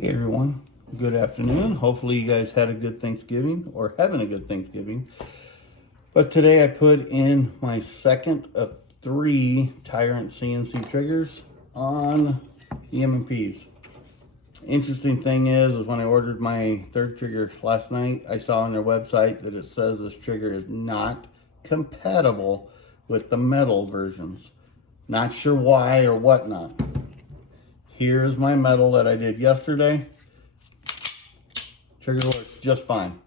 Hey everyone, good afternoon. Hopefully you guys had a good Thanksgiving or having a good Thanksgiving. But today I put in my second of 3 Tyrant CNC triggers on the M&Ps. Interesting thing is when I ordered my third trigger last night, I saw on their website that it says this trigger is not compatible with the metal versions. Not sure why or whatnot. Here's my metal that I did yesterday. Trigger works just fine.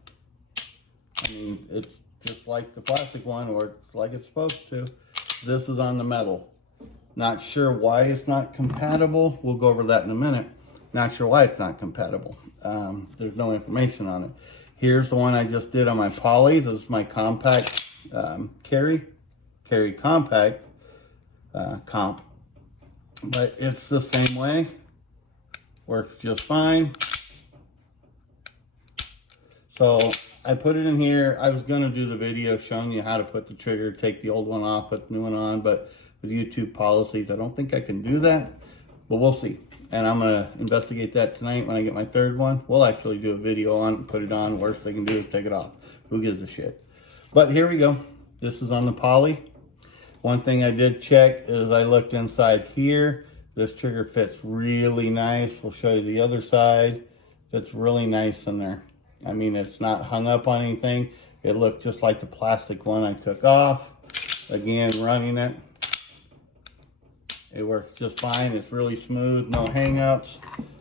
I mean, it's just like the plastic one, or it's like it's supposed to. This is on the metal. Not sure why it's not compatible. We'll go over that in a minute. Not sure why it's not compatible. There's no information on it. Here's the one I just did on my poly. This is my compact carry compact comp. But it's the same way, works just fine. So I put it in here. I was gonna do the video showing you how to put the trigger, take the old one off, put the new one on, but with YouTube policies, I don't think I can do that, but we'll see. And I'm gonna investigate that tonight when I get my third one. We'll actually do a video on it, put it on. Worst they can do is take it off. Who gives a shit? But here we go. This is on the poly. One thing I did check is I looked inside here. This trigger fits really nice. We'll show you the other side. Fits really nice in there. I mean, it's not hung up on anything. It looked just like the plastic one I took off. Again, running it. It works just fine. It's really smooth, no hang-ups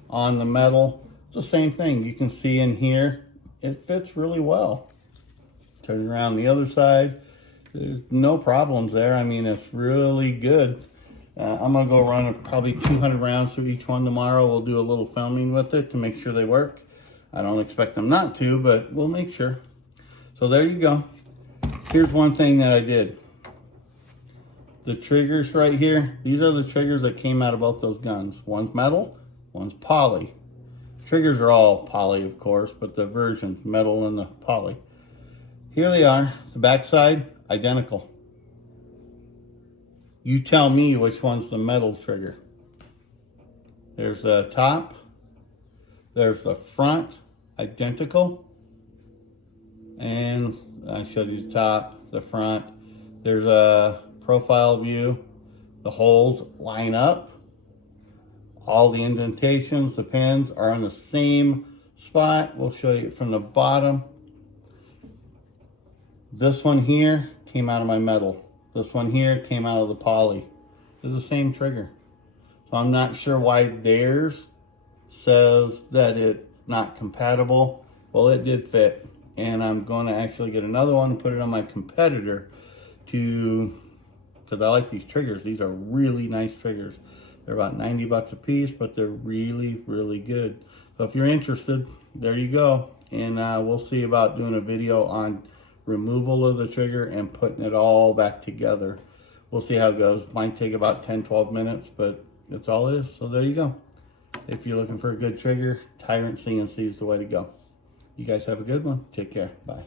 on the metal. It's the same thing. You can see in here, it fits really well. Turn around the other side. There's no problems there. I mean, it's really good. I'm gonna go run probably 200 rounds through each one tomorrow. We'll do a little filming with it to make sure they work. I don't expect them not to, but we'll make sure. So there you go. Here's one thing that I did. The triggers right here, these are the triggers that came out of both those guns. One's metal, one's poly. Triggers are all poly, of course, but the versions, metal and the poly. Here they are, the backside, identical. You tell me which one's the metal trigger. There's the top, there's the front, identical. And I showed you the top, the front. There's a profile view. The holes line up. All the indentations, the pins are on the same spot. We'll show you from the bottom. This one here came out of my metal. This one here came out of the poly. It's the same trigger. So I'm not sure why theirs says that it's not compatible. Well, it did fit. And I'm going to actually get another one and put it on my competitor because I like these triggers. These are really nice triggers. They're about 90 bucks a piece, but they're really, really good. So if you're interested, there you go. And we'll see about doing a video on removal of the trigger and putting it all back together. We'll see how it goes. Might take about 10-12 minutes, but that's all it is. So there you go. If you're looking for a good trigger, Tyrant CNC is the way to go. You guys have a good one. Take care. Bye.